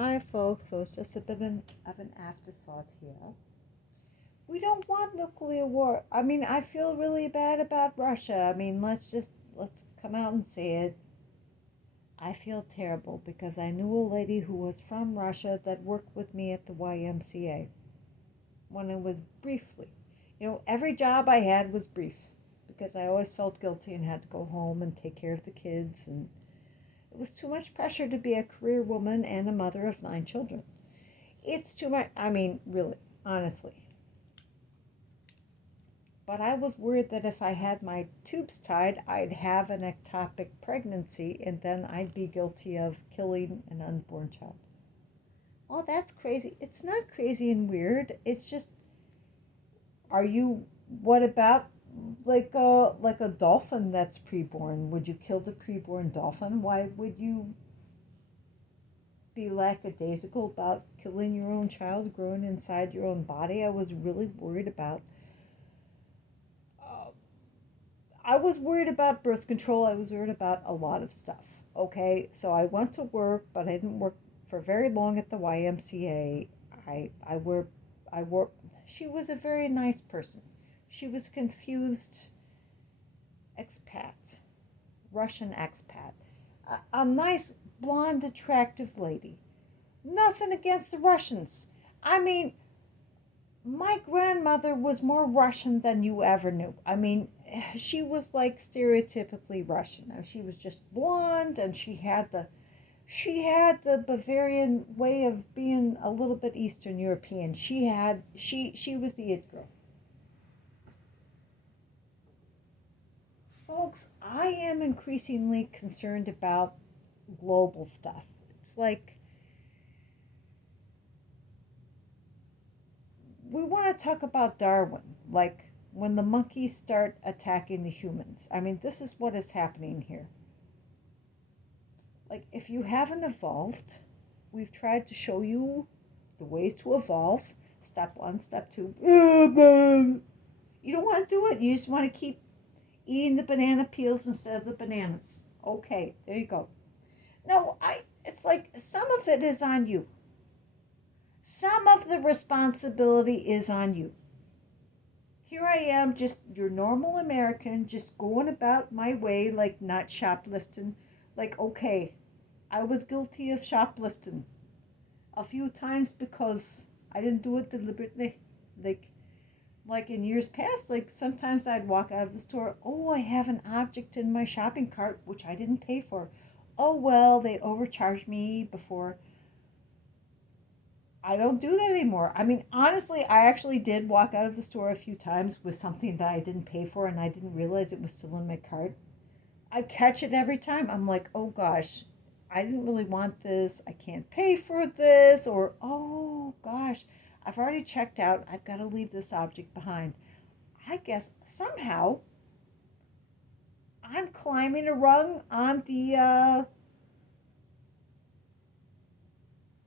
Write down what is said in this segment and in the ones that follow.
Hi, folks. So it's just a bit of an afterthought here. We don't want nuclear war. I mean, I feel really bad about Russia. I mean, let's come out and say it. I feel terrible because I knew a lady who was from Russia that worked with me at the YMCA when it was briefly. Every job I had was brief because I always felt guilty and had to go home and take care of the kids, and it was too much pressure to be a career woman and a mother of 9 children. It's too much. I mean, really, honestly. But I was worried that if I had my tubes tied, I'd have an ectopic pregnancy and then I'd be guilty of killing an unborn child. Oh, that's crazy. It's not crazy and weird. It's just, are you, what about like a dolphin that's preborn? Would you kill the preborn dolphin? Why would you be lackadaisical about killing your own child growing inside your own body? I was really worried about uh, I was worried about birth control. I was worried about a lot of stuff. Okay, so I went to work, but I didn't work for very long at the YMCA. I worked. I worked. She was a very nice person. She was confused expat, Russian expat, a nice blonde, attractive lady. Nothing against the Russians. I mean, my grandmother was more Russian than you ever knew. I mean, she was like stereotypically Russian. She was just blonde, and she had the Bavarian way of being a little bit Eastern European. She was the it girl. Folks, I am increasingly concerned about global stuff. It's like we want to talk about Darwin, like when the monkeys start attacking the humans. I mean, this is what is happening here. Like, if you haven't evolved, we've tried to show you the ways to evolve. Step one, step two. You don't want to do it. You just want to keep eating the banana peels instead of the bananas. Okay, there you go. No, it's like some of it is on you. Some of the responsibility is on you. Here I am, just your normal American, just going about my way, like not shoplifting. Like, okay, I was guilty of shoplifting a few times because I didn't do it deliberately. Like, like in years past, like sometimes I'd walk out of the store, oh, I have an object in my shopping cart which I didn't pay for. Oh, well, they overcharged me before. I don't do that anymore. I mean, honestly, I actually did walk out of the store a few times with something that I didn't pay for and I didn't realize it was still in my cart. I catch it every time. I'm like, oh gosh, I didn't really want this. I can't pay for this. Or, oh gosh, I've already checked out. I've got to leave this object behind. I guess somehow I'm climbing a rung on the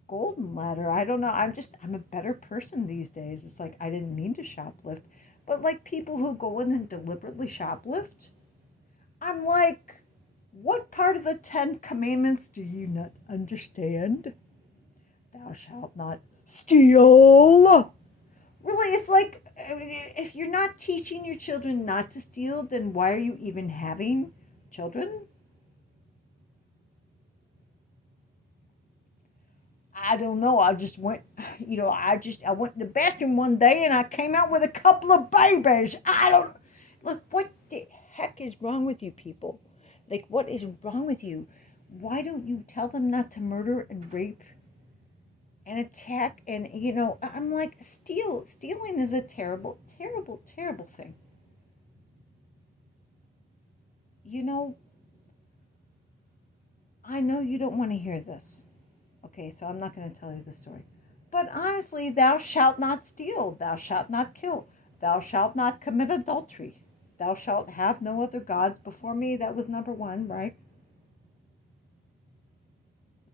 golden ladder. I don't know. I'm a better person these days. It's like I didn't mean to shoplift, but like people who go in and deliberately shoplift, I'm like, what part of the 10 Commandments do you not understand? Thou shalt not steal. Really, it's like, I mean, if you're not teaching your children not to steal, then why are you even having children? I don't know. I just went, I went to the bathroom one day and I came out with a couple of babies. I don't, look, what the heck is wrong with you people? Like, what is wrong with you? Why don't you tell them not to murder and rape and attack? And, I'm like, stealing is a terrible, terrible, terrible thing. You know, I know you don't want to hear this. Okay, so I'm not going to tell you the story. But honestly, thou shalt not steal, thou shalt not kill, thou shalt not commit adultery, thou shalt have no other gods before me. That was number one, right?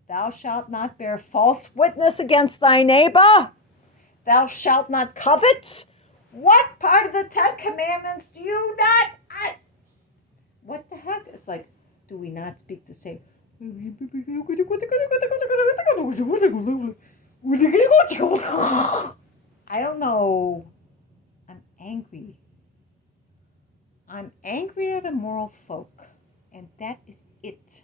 Thou shalt not bear false witness against thy neighbor. Thou shalt not covet. What part of the 10 Commandments do you not? What the heck? It's like, do we not speak the same? I don't know. I'm angry. I'm angry at immoral folk, and that is it.